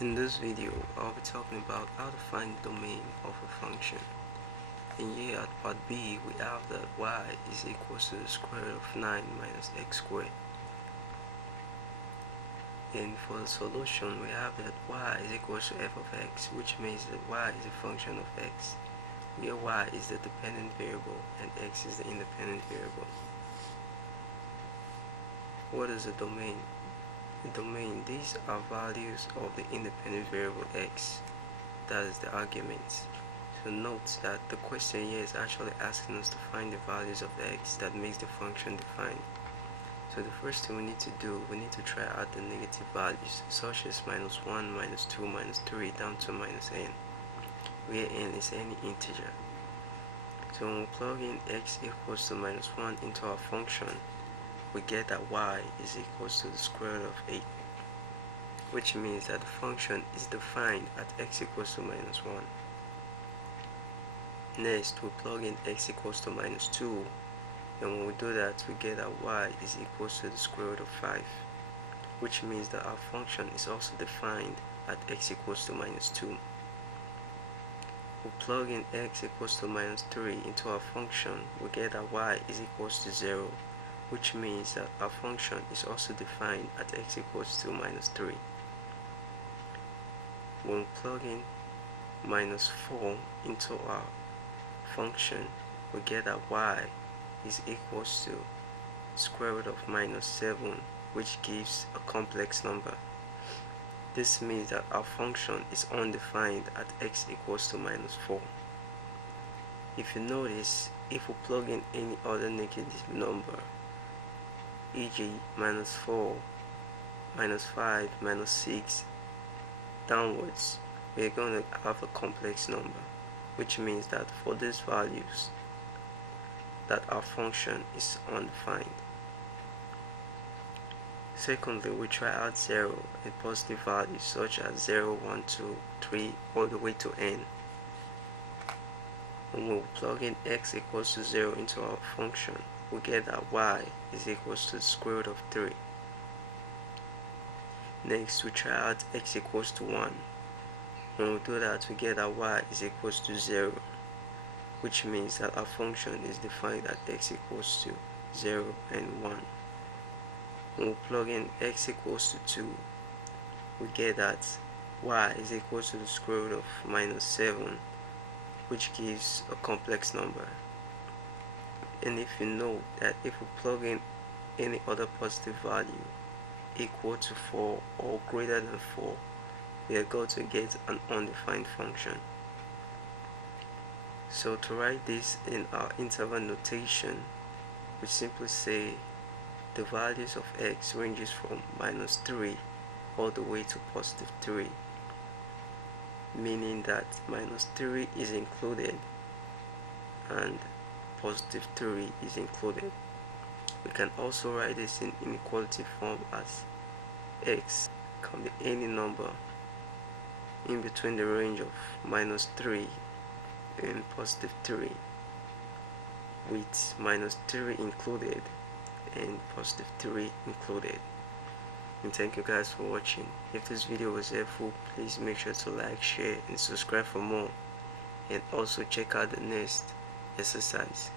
In this video, I'll be talking about how to find the domain of a function. And here at part B, we have that y is equals to the square root of 9 minus x squared. And for the solution, we have that y is equals to f of x, which means that y is a function of x, where y is the dependent variable and x is the independent variable. What is the domain? The domain, these are values of the independent variable x, that is the arguments. So note that the question here is actually asking us to find the values of the x that makes the function defined. So the first thing we need to do, we need to try out the negative values, such as minus 1, minus 2, minus 3, down to minus n, where n is any integer. So when we plug in x equals to minus 1 into our function, we get that y is equals to the square root of 8, which means that the function is defined at x equals to minus 1. Next, we plug in x equals to minus 2, and when we do that, we get that y is equals to the square root of 5, which means that our function is also defined at x equals to minus 2. We plug in x equals to minus 3 into our function, we get that y is equals to 0, which means that our function is also defined at x equals to minus 3. When we plug in minus 4 into our function, we get that y is equals to square root of minus 7, which gives a complex number. This means that our function is undefined at x equals to minus 4. If you notice, if we plug in any other negative number, e.g. minus 4, minus 5, minus 6, downwards, we are going to have a complex number, which means that for these values, that our function is undefined. Secondly, we try out 0 and positive values such as 0, 1, 2, 3, all the way to n. When we plug in x equals to 0 into our function, we get that y is equals to the square root of 3. Next, we try out x equals to 1. When we do that, we get that y is equals to 0, which means that our function is defined at x equals to 0 and 1. When we plug in x equals to 2, we get that y is equals to the square root of minus 7, which gives a complex number. And if you know that if we plug in any other positive value equal to 4 or greater than 4, we are going to get an undefined function. So to write this in our interval notation, we simply say the values of x ranges from minus 3 all the way to positive 3, meaning that minus 3 is included and positive 3 is included. We can also write this in inequality form as x can be any number in between the range of minus 3 and positive 3, with minus 3 included and positive 3 included. And thank you guys for watching. If this video was helpful, please make sure to like, share and subscribe for more, and also check out the next exercise.